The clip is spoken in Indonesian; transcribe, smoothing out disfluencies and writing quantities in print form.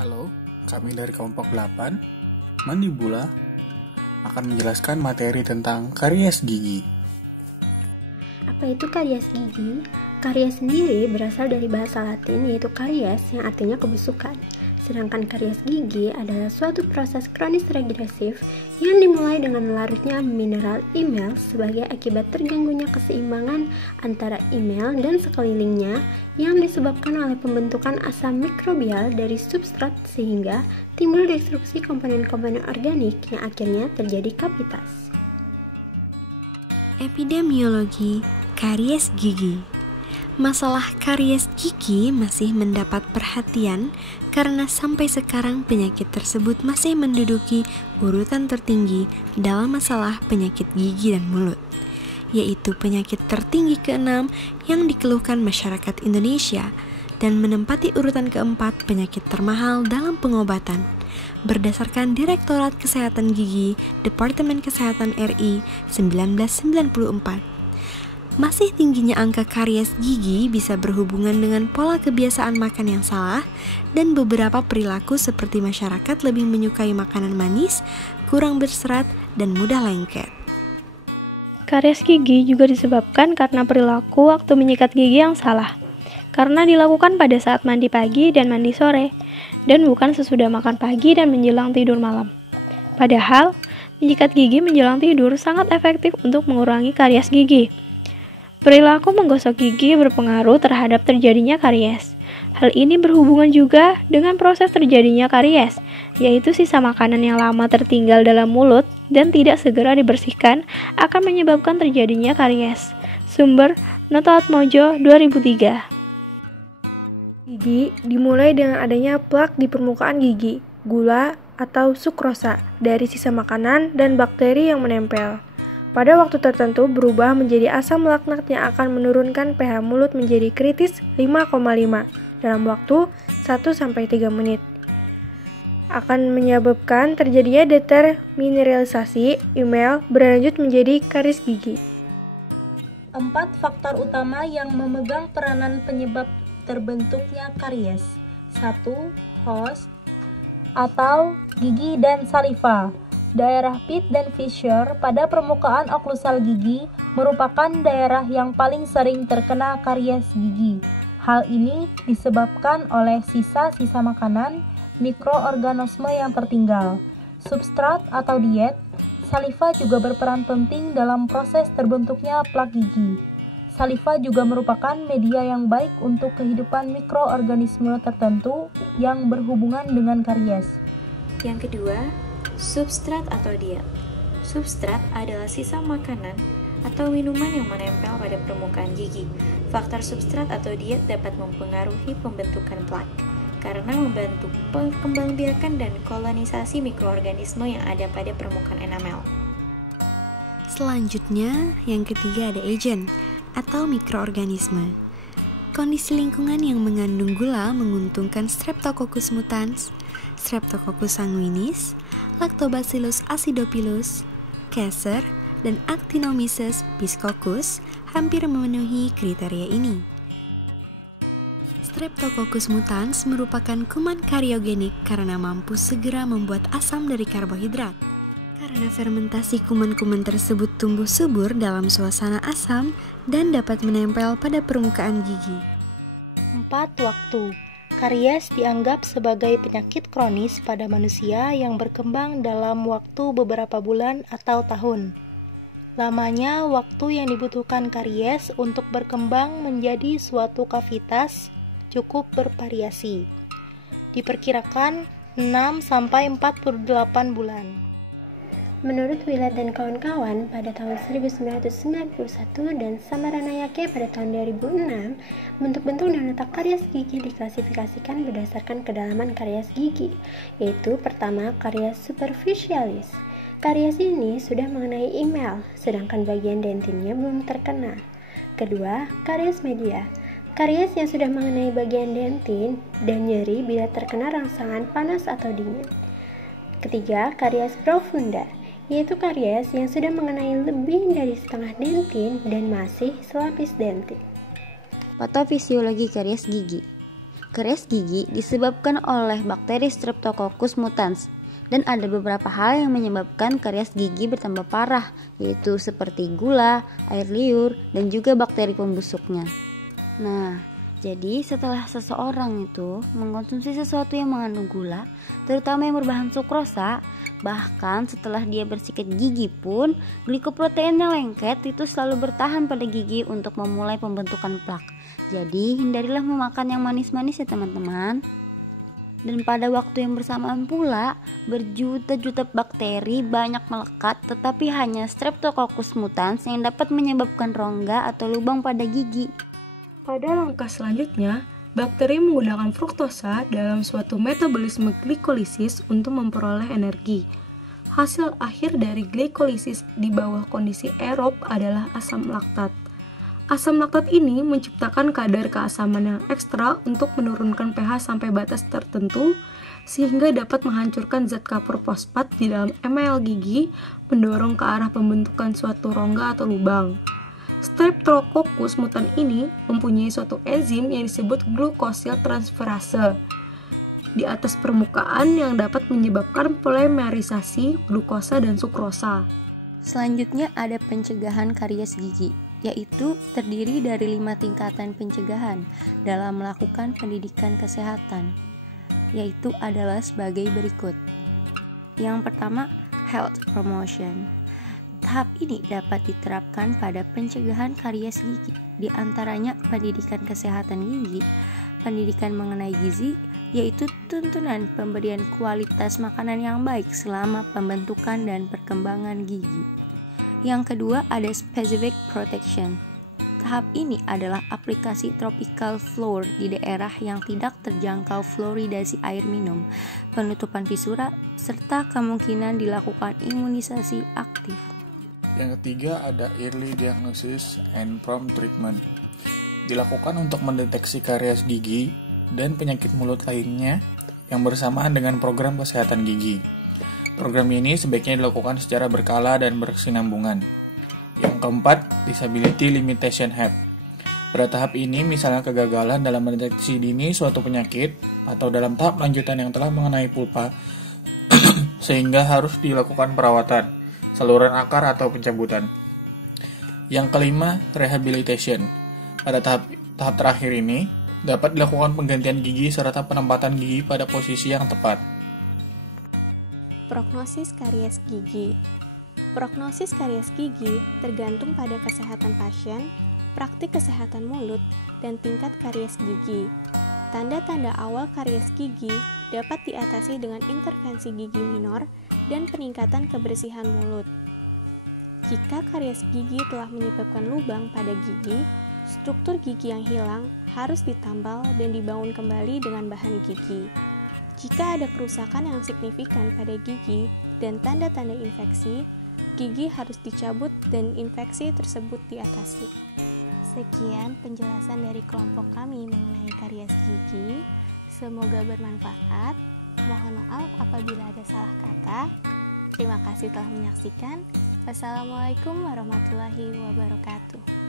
Halo, kami dari kelompok 8, Mandibula, akan menjelaskan materi tentang karies gigi. Apa itu karies gigi? Karies sendiri berasal dari bahasa Latin yaitu karies yang artinya kebusukan. Sedangkan karies gigi adalah suatu proses kronis regresif yang dimulai dengan larutnya mineral emel sebagai akibat terganggunya keseimbangan antara emel dan sekelilingnya yang disebabkan oleh pembentukan asam mikrobial dari substrat sehingga timbul destruksi komponen-komponen organik yang akhirnya terjadi kavitas. Epidemiologi karies gigi. Masalah karies gigi masih mendapat perhatian karena sampai sekarang penyakit tersebut masih menduduki urutan tertinggi dalam masalah penyakit gigi dan mulut, yaitu penyakit tertinggi ke-6 yang dikeluhkan masyarakat Indonesia dan menempati urutan ke-4 penyakit termahal dalam pengobatan. Berdasarkan Direktorat Kesehatan Gigi Departemen Kesehatan RI 1994. Masih tingginya angka karies gigi bisa berhubungan dengan pola kebiasaan makan yang salah dan beberapa perilaku seperti masyarakat lebih menyukai makanan manis, kurang berserat, dan mudah lengket. Karies gigi juga disebabkan karena perilaku waktu menyikat gigi yang salah, karena dilakukan pada saat mandi pagi dan mandi sore, dan bukan sesudah makan pagi dan menjelang tidur malam. Padahal, menyikat gigi menjelang tidur sangat efektif untuk mengurangi karies gigi. Perilaku menggosok gigi berpengaruh terhadap terjadinya karies. Hal ini berhubungan juga dengan proses terjadinya karies, yaitu sisa makanan yang lama tertinggal dalam mulut dan tidak segera dibersihkan akan menyebabkan terjadinya karies. Sumber Noto Atmojo 2003. Gigi dimulai dengan adanya plak di permukaan gigi, gula atau sukrosa dari sisa makanan dan bakteri yang menempel. Pada waktu tertentu berubah menjadi asam laknat yang akan menurunkan pH mulut menjadi kritis 5,5 dalam waktu 1-3 menit. Akan menyebabkan terjadinya determineralisasi emel berlanjut menjadi karies gigi. 4 faktor utama yang memegang peranan penyebab terbentuknya karies. 1. Host atau gigi dan saliva. Daerah pit dan fissure pada permukaan oklusal gigi merupakan daerah yang paling sering terkena karies gigi. Hal ini disebabkan oleh sisa-sisa makanan, mikroorganisme yang tertinggal, substrat atau diet. Saliva juga berperan penting dalam proses terbentuknya plak gigi. Saliva juga merupakan media yang baik untuk kehidupan mikroorganisme tertentu yang berhubungan dengan karies. Yang kedua, substrat atau diet. Substrat adalah sisa makanan atau minuman yang menempel pada permukaan gigi. Faktor substrat atau diet dapat mempengaruhi pembentukan plak karena membantu perkembangbiakan dan kolonisasi mikroorganisme yang ada pada permukaan enamel. Selanjutnya, yang ketiga ada agen atau mikroorganisme. Kondisi lingkungan yang mengandung gula menguntungkan Streptococcus mutans, Streptococcus sanguinis, Lactobacillus acidophilus, Caeser, dan Actinomyces biscoccus hampir memenuhi kriteria ini. Streptococcus mutans merupakan kuman kariogenik karena mampu segera membuat asam dari karbohidrat. Karena fermentasi kuman-kuman tersebut tumbuh subur dalam suasana asam dan dapat menempel pada permukaan gigi. 4. Waktu. Karies dianggap sebagai penyakit kronis pada manusia yang berkembang dalam waktu beberapa bulan atau tahun. Lamanya waktu yang dibutuhkan karies untuk berkembang menjadi suatu kavitas cukup bervariasi. Diperkirakan 6-48 bulan. Menurut Willett dan kawan-kawan pada tahun 1991 dan Samaranayake pada tahun 2006, bentuk-bentuk dan letak karies gigi diklasifikasikan berdasarkan kedalaman karies gigi, yaitu pertama karies superficialis. Karies ini sudah mengenai emel, sedangkan bagian dentinnya belum terkena. Kedua, karies media. Karies yang sudah mengenai bagian dentin dan nyeri bila terkena rangsangan panas atau dingin. Ketiga, karies profunda, yaitu karies yang sudah mengenai lebih dari setengah dentin dan masih selapis dentin. Patofisiologi karies gigi. Karies gigi disebabkan oleh bakteri Streptococcus mutans, dan ada beberapa hal yang menyebabkan karies gigi bertambah parah, yaitu seperti gula, air liur, dan juga bakteri pembusuknya. Nah, jadi setelah seseorang itu mengkonsumsi sesuatu yang mengandung gula, terutama yang berbahan sukrosa, bahkan setelah dia bersikat gigi pun, glikoprotein yang lengket itu selalu bertahan pada gigi untuk memulai pembentukan plak. Jadi hindarilah memakan yang manis-manis ya teman-teman. Dan pada waktu yang bersamaan pula, berjuta-juta bakteri banyak melekat, tetapi hanya Streptococcus mutans yang dapat menyebabkan rongga atau lubang pada gigi. Pada langkah selanjutnya, bakteri menggunakan fruktosa dalam suatu metabolisme glikolisis untuk memperoleh energi. Hasil akhir dari glikolisis di bawah kondisi aerob adalah asam laktat. Asam laktat ini menciptakan kadar keasaman yang ekstra untuk menurunkan pH sampai batas tertentu, sehingga dapat menghancurkan zat kapur fosfat di dalam email gigi, mendorong ke arah pembentukan suatu rongga atau lubang. Streptococcus mutans ini mempunyai suatu enzim yang disebut glukosil transferase di atas permukaan yang dapat menyebabkan polimerisasi glukosa dan sukrosa. Selanjutnya ada pencegahan karies gigi, yaitu terdiri dari 5 tingkatan pencegahan dalam melakukan pendidikan kesehatan, yaitu adalah sebagai berikut. Yang pertama, health promotion. Tahap ini dapat diterapkan pada pencegahan karies gigi, di antaranya pendidikan kesehatan gigi, pendidikan mengenai gizi, yaitu tuntunan pemberian kualitas makanan yang baik selama pembentukan dan perkembangan gigi. Yang kedua ada specific protection. Tahap ini adalah aplikasi tropical floor di daerah yang tidak terjangkau fluoridasi air minum, penutupan fisura, serta kemungkinan dilakukan imunisasi aktif. Yang ketiga ada early diagnosis and prompt treatment. Dilakukan untuk mendeteksi karies gigi dan penyakit mulut lainnya yang bersamaan dengan program kesehatan gigi. Program ini sebaiknya dilakukan secara berkala dan berkesinambungan. Yang keempat, disability limitation head. Pada tahap ini misalnya kegagalan dalam mendeteksi dini suatu penyakit atau dalam tahap lanjutan yang telah mengenai pulpa sehingga harus dilakukan perawatan, saluran akar atau pencabutan. Yang kelima, rehabilitation. Pada tahap terakhir ini dapat dilakukan penggantian gigi serta penempatan gigi pada posisi yang tepat. Prognosis karies gigi. Prognosis karies gigi tergantung pada kesehatan pasien, praktik kesehatan mulut, dan tingkat karies gigi. Tanda-tanda awal karies gigi dapat diatasi dengan intervensi gigi minor dan peningkatan kebersihan mulut. Jika karies gigi telah menyebabkan lubang pada gigi, struktur gigi yang hilang harus ditambal dan dibangun kembali dengan bahan gigi. Jika ada kerusakan yang signifikan pada gigi dan tanda-tanda infeksi, gigi harus dicabut dan infeksi tersebut diatasi. Sekian penjelasan dari kelompok kami mengenai karies gigi. Semoga bermanfaat. Mohon maaf apabila ada salah kata. Terima kasih telah menyaksikan. Wassalamualaikum warahmatullahi wabarakatuh.